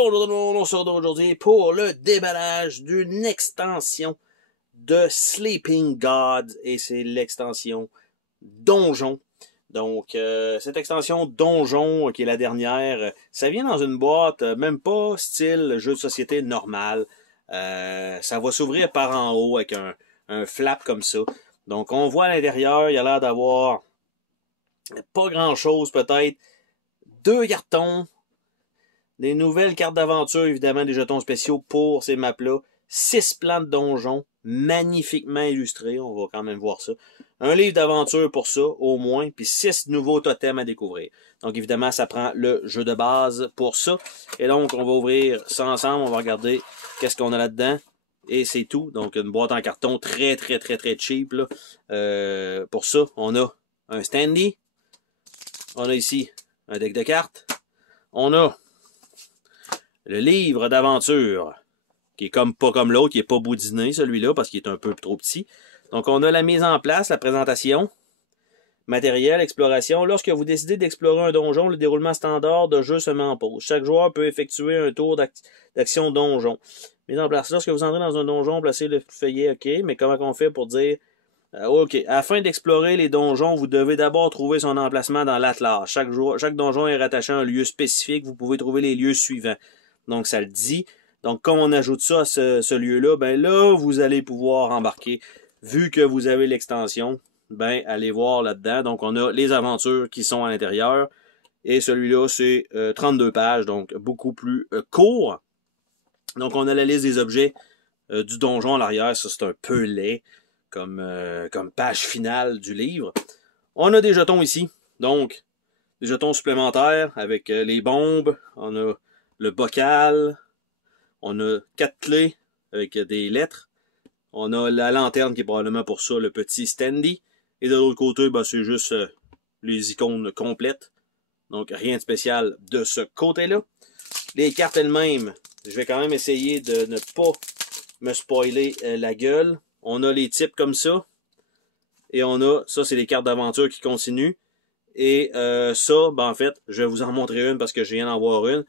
Bonjour tout le monde, on se retrouve aujourd'hui pour le déballage d'une extension de Sleeping Gods et c'est l'extension Donjon. Donc, cette extension Donjon, qui est la dernière, ça vient dans une boîte, même pas style jeu de société normal. Ça va s'ouvrir par en haut avec un flap comme ça. Donc, on voit à l'intérieur, il y a l'air d'avoir pas grand-chose peut-être. 2 cartons. Des nouvelles cartes d'aventure, évidemment, des jetons spéciaux pour ces maps-là. 6 plans de donjon, magnifiquement illustrés, on va quand même voir ça. Un livre d'aventure pour ça, au moins, puis 6 nouveaux totems à découvrir. Donc, évidemment, ça prend le jeu de base pour ça. Et donc, on va ouvrir ça ensemble, on va regarder qu'est-ce qu'on a là-dedans. Et c'est tout. Donc, une boîte en carton très cheap, là. Pour ça, on a un standy. On a ici un deck de cartes. On a le livre d'aventure, qui est pas comme l'autre, qui est pas boudiné, celui-là, parce qu'il est un peu trop petit. Donc, on a la mise en place, la présentation, matériel, exploration. Lorsque vous décidez d'explorer un donjon, le déroulement standard de jeu se met en pause. Chaque joueur peut effectuer un tour d'action donjon. Mise en place. Lorsque vous entrez dans un donjon, placez le feuillet, OK, mais comment on fait pour dire... OK. Afin d'explorer les donjons, vous devez d'abord trouver son emplacement dans l'atlas. Chaque donjon est rattaché à un lieu spécifique. Vous pouvez trouver les lieux suivants. Donc, ça le dit. Donc, comme on ajoute ça à ce lieu-là, ben là, vous allez pouvoir embarquer. Vu que vous avez l'extension, ben, allez voir là-dedans. Donc, on a les aventures qui sont à l'intérieur. Et celui-là, c'est 32 pages, donc beaucoup plus court. Donc, on a la liste des objets du donjon à l'arrière. Ça, c'est un peu laid comme page finale du livre. On a des jetons ici. Donc, des jetons supplémentaires avec les bombes. On a le bocal, on a 4 clés avec des lettres, on a la lanterne qui est probablement pour ça, le petit standy, et de l'autre côté, ben, c'est juste les icônes complètes, donc rien de spécial de ce côté-là. Les cartes elles-mêmes, je vais quand même essayer de ne pas me spoiler la gueule. On a les types comme ça, et on a, ça c'est les cartes d'aventure qui continuent, et ça, ben en fait, je vais vous en montrer une parce que je viens d'en voir une.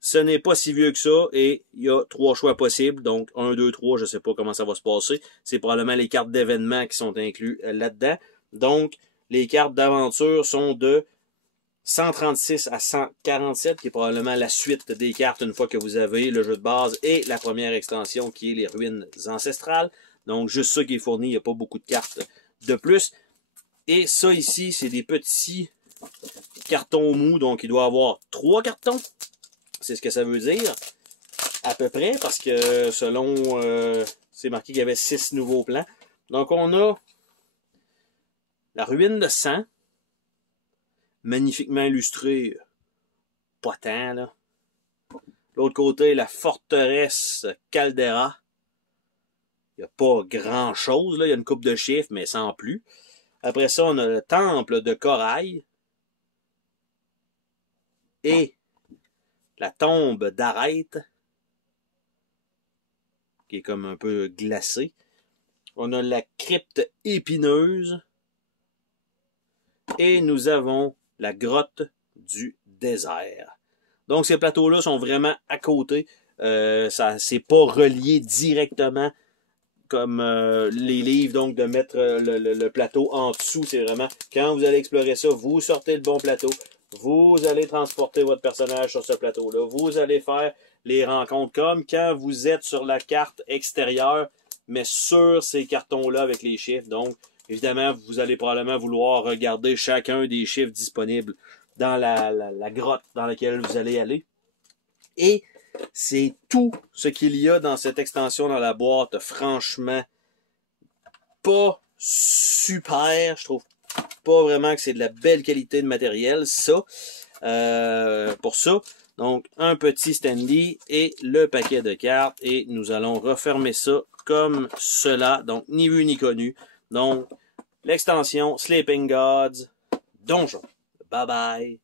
Ce n'est pas si vieux que ça et il y a 3 choix possibles. Donc 1, 2, 3, je ne sais pas comment ça va se passer. C'est probablement les cartes d'événements qui sont inclus là-dedans. Donc les cartes d'aventure sont de 136 à 147, qui est probablement la suite des cartes une fois que vous avez le jeu de base et la première extension qui est les ruines ancestrales. Donc juste ça qui est fourni, il n'y a pas beaucoup de cartes de plus. Et ça ici, c'est des petits cartons mous, donc il doit y avoir 3 cartons. C'est ce que ça veut dire, à peu près, parce que selon, c'est marqué qu'il y avait 6 nouveaux plans. Donc, on a la ruine de sang, magnifiquement illustrée, pas tant, là. L'autre côté, la forteresse Caldera. Il n'y a pas grand-chose, là. Il y a une coupe de chiffres, mais sans plus. Après ça, on a le temple de corail. Et la tombe d'Arête, qui est comme un peu glacée. On a la crypte épineuse. Et nous avons la grotte du désert. Donc ces plateaux-là sont vraiment à côté. C'est pas relié directement comme les livres, donc de mettre le plateau en dessous. C'est vraiment, quand vous allez explorer ça, vous sortez le bon plateau. Vous allez transporter votre personnage sur ce plateau-là. Vous allez faire les rencontres comme quand vous êtes sur la carte extérieure, mais sur ces cartons-là avec les chiffres. Donc, évidemment, vous allez probablement vouloir regarder chacun des chiffres disponibles dans la grotte dans laquelle vous allez aller. Et c'est tout ce qu'il y a dans cette extension dans la boîte. Franchement, pas super, je trouve pas vraiment que c'est de la belle qualité de matériel, ça, pour ça. Donc, un petit standy et le paquet de cartes. Et nous allons refermer ça comme cela. Donc, ni vu ni connu. Donc, l'extension Sleeping Gods Donjon. Bye bye.